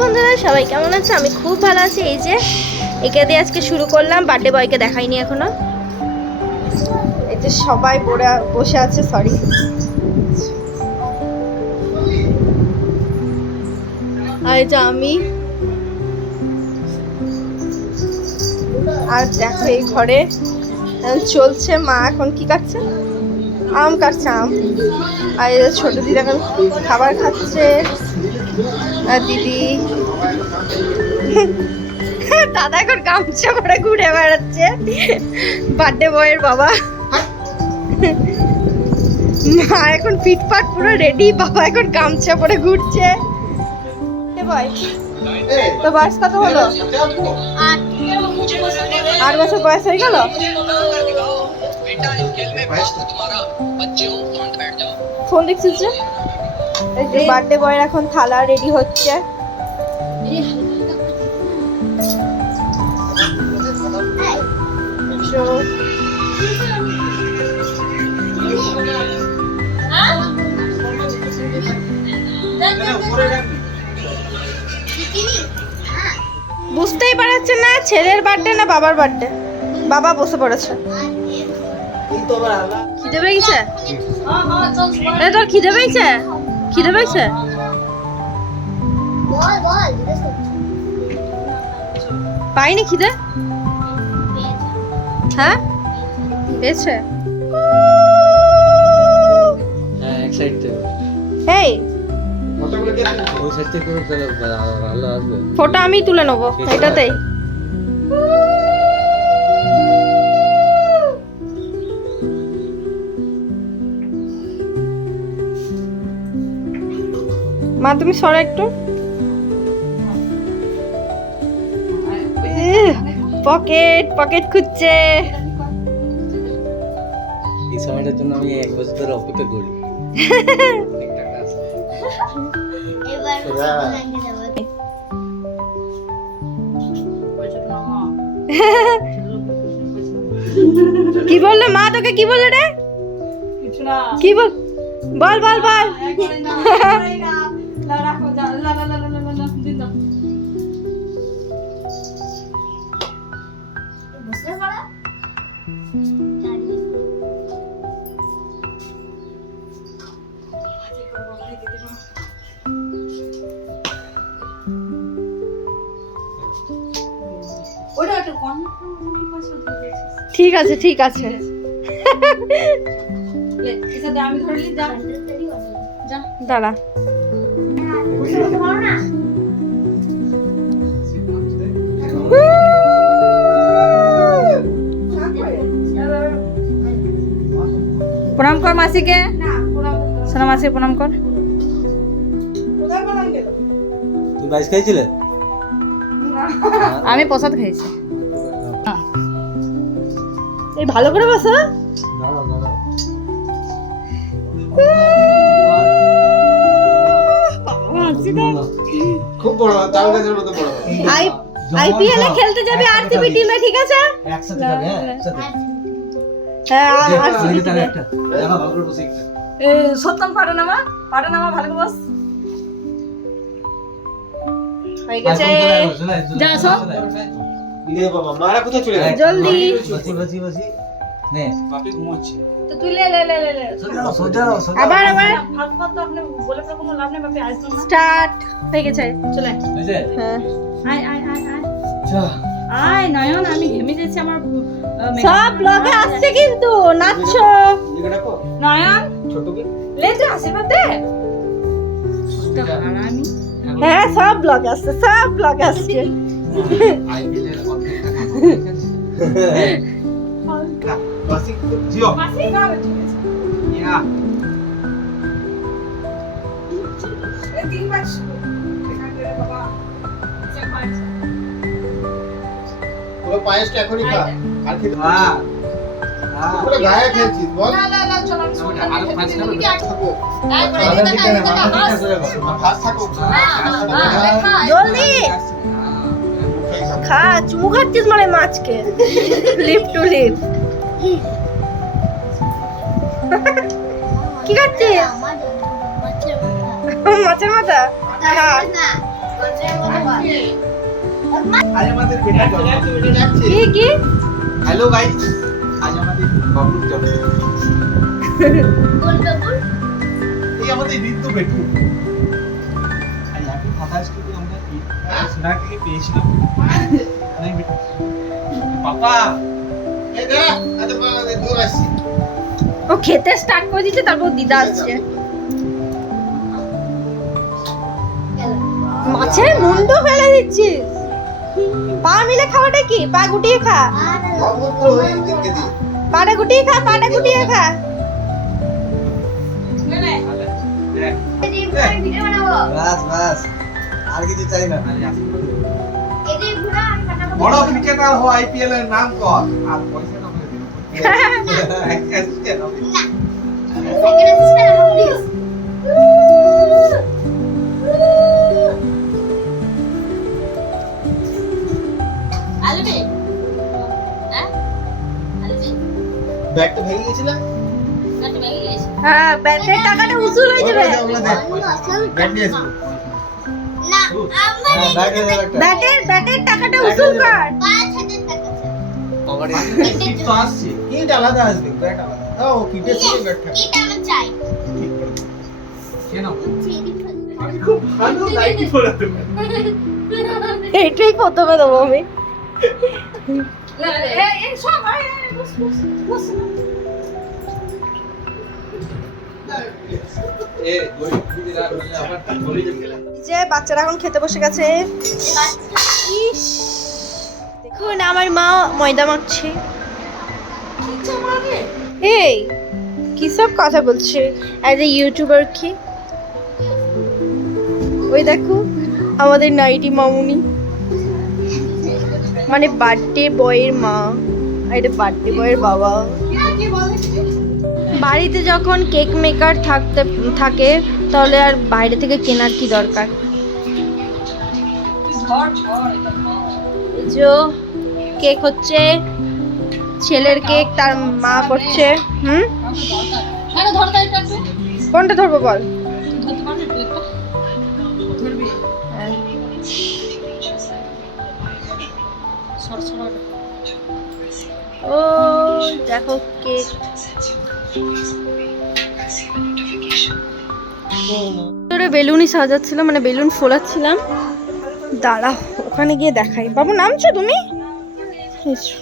বন্ধুরা, সবাই কেমন আছে? আমি খুব ভালো আছি। এই যে একে দিয়ে আজকে শুরু করলাম। বার্থডে বয়কে দেখাইনি এখনো। এই যে সবাই বসে আছে, সরি। আর এই যে আমি, আর দেখো এই ঘরে চলছে। মা এখন কি কাটছে? আম কাটছে, আম। আর এই ছোট দিদি এখন খাবার খাচ্ছে। আর দিদি দাদা এখন গামছা পরে ঘুরে বেড়াচ্ছে, বার্থডে বয়ের বাবা। মা এখন ফিটফাট পুরো রেডি, বাবা এখন গামছা পরে ঘুরছে। তো বয়স কত হলো? 8 বছর বয়স হয়ে গেল। ফোন দেখছিস যে? এই যে বার্থডে বয়ের এখন থালা রেডি হচ্ছে। বুঝতেই পারছে না ছেলের বার্থডে না বাবার বার্থডে। বাবা বসে পড়েছে। খিদে পেয়েছে? তোর খিদে পেয়েছে? খিদে পেয়েছে? পাইনি খিদে? হ্যাঁ পেয়েছে। এই ফটো আমি তুলে নেবো এটাতেই। মা তুমি সরো একটু। পকেট পকেট খুঁজছে। এই সময়টার জন্য আমি 1 বছর ধরে অপেক্ষা করি। কি বললো মা? তোকে কি বললো রে? কি বল? বল বল বল। ঠিক আছে ঠিক আছে। দাঁড়া। প্রণাম কর মাসিকে। সোনা মাসি প্রণাম কর। তুই বাইস খাইছিলে? আমি প্রসাদ খাইছি। এই ভালো করে বসো। খুব বড় তাল গাছের মতো বড়। আইপিএল এ খেলতে যাবে আরসিবি টিমে, ঠিক আছে? একসাথে যাবে। হ্যাঁ আরসিবি টিমে। একটা দেখা ভালো করে বসে একটা। সত্যম পারো না মা, পারো না মা, ভালো করে বস। হয়ে গেছে। যা সব ইলে বাবা মারা কোথায় চলে গেল? জলদি বসি নে পাপি ঘুমাচ্ছে। তো তুই লে লে লে লে সোজাও আবার আবার ভাত ভাত তো আপনি বলে তো কোনো লাভ নেই বাপি, আজ তো না। স্টার্ট হয়ে গেছে। চলে বুঝে হ্যাঁ আয় আয় আয় আয় চল আয় নয়ন, আমি ঘেমে যাচ্ছি। আমার সব ব্লগে আসছে কিন্তু নাচছো। এদিকে ডাকো নয়ন ছোটকে। লে তুই আশীর্বাদ দে। আমি হ্যাঁ সব ব্লগ আসছে, সব ব্লগ আসছে। আইপিএলের অর্ধেকটা কাম বাসি জিও মাসি না ঠিক আছে। ইয়া এই তিন মাস এখানে গেলে বাবা চেক মার। পুরো পায়েসটা এখনই খা। আর কি হ্যাঁ পুরো গায়ে খেয়েছিস বল। না না না চল আমি শুনতে আর পাঁচ খাবে থাকো থাকো। ভাত থাকো। জলদি খা। চুমু খাচ্ছিস মানে মাছকে। Lip to lip. কি খাচ্ছিস? মাছের মাথা খা। আজ আমাদের বেটার জন্মদিন যাচ্ছে। কি কি হ্যালো গাইস, আজ আমাদের বাবুর জন্মদিন। এই আমাদের ঋতু বেটু। আজ হ্যাপি ফাদার্স ডে আমরা সোনা থেকে পেয়েছিলাম। নাই বেটু। পাপা এই দাঁড়া, আজ দূর আসছি। ও খেতে স্টার্ট করে দিচ্ছে, তারপর দিদা আসছে। মাছের মুন্ডু ফেলে দিচ্ছিস। পা মিলে খাওয়াটা কি? পা গুটিয়ে খা। অভদ্র হয়ে দিনকে দিন। পাটা গুটিয়ে খা, পাটা গুটিয়ে খা। বাস বাস, আর কিছু চাই না। বড় ক্রিকেটার হো, আইপিএল এর নাম কর, আর পয়সা না বলে দিন। ব্যাগটা ভেঙে গেছিল? হ্যাঁ, ব্যাটের টাকাটা উসুল হয়ে যাবে। ব্যাট নিয়ে এসো। ব্যাটের টাকাটা উসুল কর। সিট তো আসছে। কিট আলাদা আসবে, ব্যাট আলাদা। ও কিটের সাথে ব্যাটটা। কেন? আমি খুব ভালো লাইকি পড়া তুমি। এইটাই প্রথমে দেবো আমি। এ গরিব দিদিরা বলে আমার বলি যে এই যে বাচ্চারা এখন খেতে বসে গেছে। ইস, দেখুন আমার মা ময়দা মাখছে। এই কি সব কথা বলছে অ্যাজ এ ইউটিউবার কি? ওই দেখো আমাদের নাইটি মামুনি, মানে বার্থডে বয়ের মা, আর এটা বার্থডে বয়ের বাবা। বাড়িতে যখন কেক মেকার থাকে তাহলে আর বাইরে থেকে কেনার কি দরকার। এই যে কেক হচ্ছে, ছেলের কেক তার মা করছে। কোনটা ধরবো বল? হ্যাঁ। ও দেখো কেক। বেলুনই সাজাচ্ছিলাম, মানে বেলুন ফোলাচ্ছিলাম। দাঁড়া ওখানে গিয়ে দেখাই। বাবু নামছো তুমি? এসো।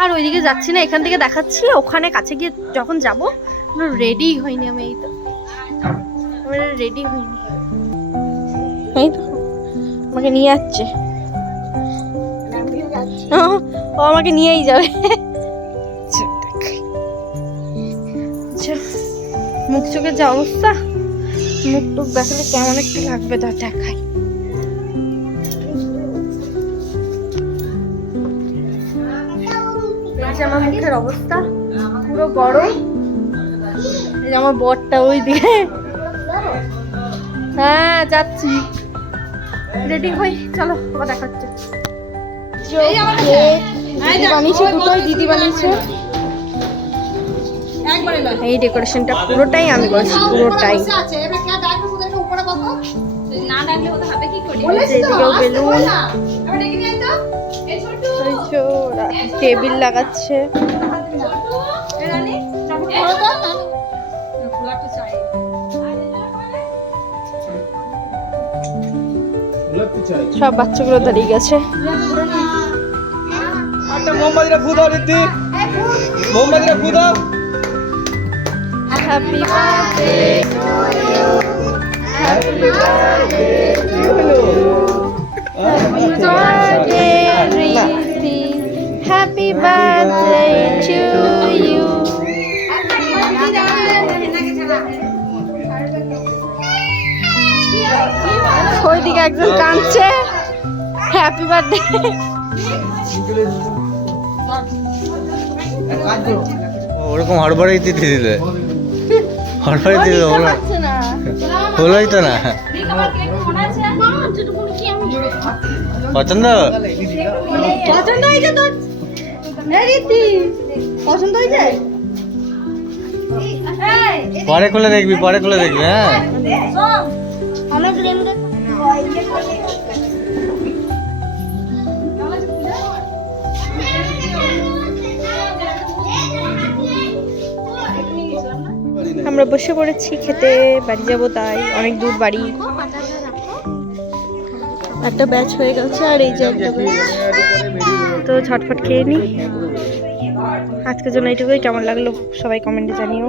আর ওইদিকে যাচ্ছি না, এখান থেকে দেখাচ্ছি। ওখানে কাছে গিয়ে যখন যাব, রেডি হইনি আমি। এই তো আমি রেডি হইনি। এই তো আমাকে নিয়ে যাচ্ছে। ও আমাকে নিয়েই যাবে। মুখ চোখের যা অবস্থা, মুখ টুক দেখালে কেমন একটু লাগবে, তা দেখাই। আমার মুখের অবস্থা পুরো গরম। এই যে আমার বরটা ওই দিকে। হ্যাঁ যাচ্ছি, রেডি হই, চলো আবার দেখা হচ্ছে। দিদি বানিয়েছে, দুটোই দিদি বানিয়েছে। এই ডেকোরেশনটা পুরোটাই আমি করেছি, পুরোটাই। এদিকেও বেলুন, টেবিল লাগাচ্ছে। সব বাচ্চাগুলো দাঁড়িয়ে গেছে। মোমবাতিটা ফু দাও দিদি, মোমবাতিটা ফু দাও। Happy birthday to you, happy birthday to you, happy birthday Riti, happy birthday to you. ওইদিকে একজন কাঁদছে, হ্যাপি বার্থডে। ওরকম হড়বড়াই দিতে দিলে, হড়বড়াই দিতে হলোই তো না। পছন্দ পছন্দ হয়েছে তোর? রীতি পছন্দ হয়েছে? পরে খুলে দেখবি, পরে খুলে দেখবি। হ্যাঁ আমরা বসে পড়েছি খেতে, বাড়ি যাব তাই, অনেক দূর বাড়ি। একটা ব্যাচ হয়ে গেছে আর এই যে একটা ব্যাচ, তো ঝটফট খেয়ে নিই। আজকের জন্য এইটুকুই। কেমন লাগলো সবাই কমেন্টে জানিও।